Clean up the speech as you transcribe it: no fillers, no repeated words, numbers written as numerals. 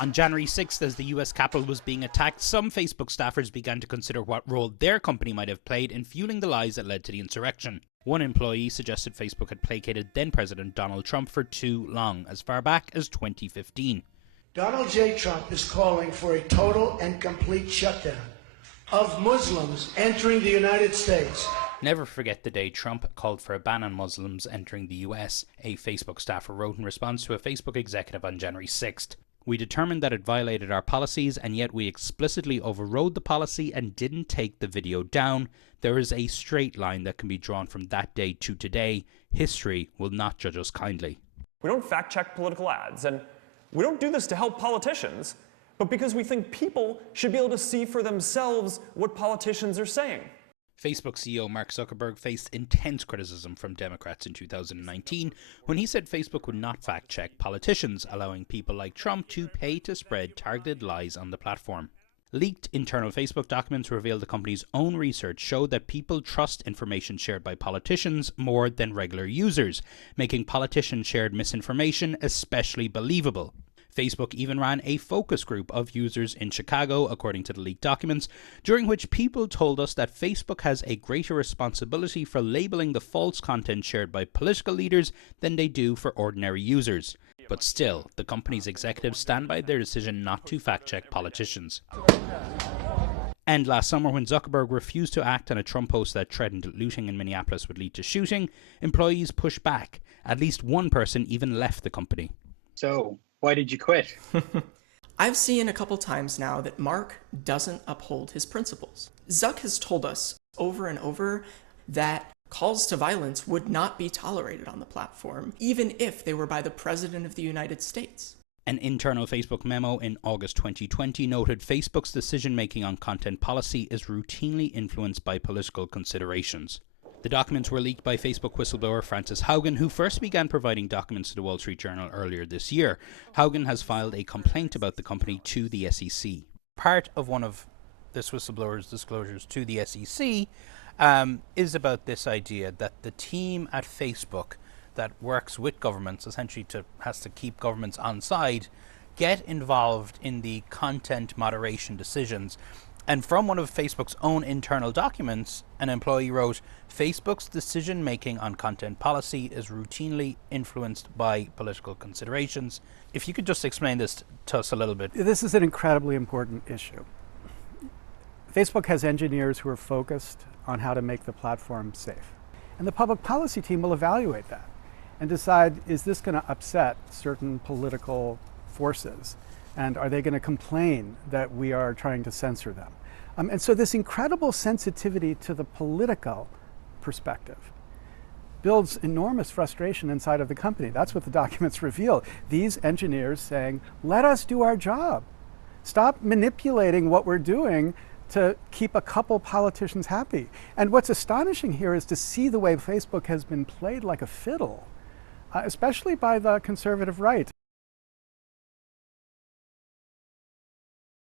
On January 6th, as the US Capitol was being attacked, some Facebook staffers began to consider what role their company might have played in fueling the lies that led to the insurrection. One employee suggested Facebook had placated then-President Donald Trump for too long, as far back as 2015. Donald J. Trump is calling for a total and complete shutdown of Muslims entering the United States. Never forget the day Trump called for a ban on Muslims entering the US, a Facebook staffer wrote in response to a Facebook executive on January 6th. We determined that it violated our policies, and yet we explicitly overrode the policy and didn't take the video down. There is a straight line that can be drawn from that day to today. History will not judge us kindly. We don't fact-check political ads, and we don't do this to help politicians, but because we think people should be able to see for themselves what politicians are saying. Facebook CEO Mark Zuckerberg faced intense criticism from Democrats in 2019 when he said Facebook would not fact-check politicians, allowing people like Trump to pay to spread targeted lies on the platform. Leaked internal Facebook documents reveal the company's own research showed that people trust information shared by politicians more than regular users, making politician-shared misinformation especially believable. Facebook even ran a focus group of users in Chicago, according to the leaked documents, during which people told us that Facebook has a greater responsibility for labeling the false content shared by political leaders than they do for ordinary users. But still, the company's executives stand by their decision not to fact-check politicians. And last summer, when Zuckerberg refused to act on a Trump post that threatened that looting in Minneapolis would lead to shooting, employees pushed back. At least one person even left the company. So, why did you quit? I've seen a couple times now that Mark doesn't uphold his principles. Zuck has told us over and over that calls to violence would not be tolerated on the platform, even if they were by the President of the United States. An internal Facebook memo in August 2020 noted Facebook's decision-making on content policy is routinely influenced by political considerations. The documents were leaked by Facebook whistleblower Frances Haugen, who first began providing documents to the Wall Street Journal earlier this year. Haugen has filed a complaint about the company to the SEC. Part of one of this whistleblower's disclosures to the SEC is about this idea that the team at Facebook that works with governments, essentially has to keep governments on side, get involved in the content moderation decisions. And from one of Facebook's own internal documents, an employee wrote, Facebook's decision-making on content policy is routinely influenced by political considerations. If you could just explain this to us a little bit. This is an incredibly important issue. Facebook has engineers who are focused on how to make the platform safe. And the public policy team will evaluate that and decide, is this going to upset certain political forces? And are they going to complain that we are trying to censor them? And so this incredible sensitivity to the political perspective builds enormous frustration inside of the company. That's what the documents reveal. These engineers saying, let us do our job. Stop manipulating what we're doing to keep a couple politicians happy. And what's astonishing here is to see the way Facebook has been played like a fiddle, especially by the conservative right.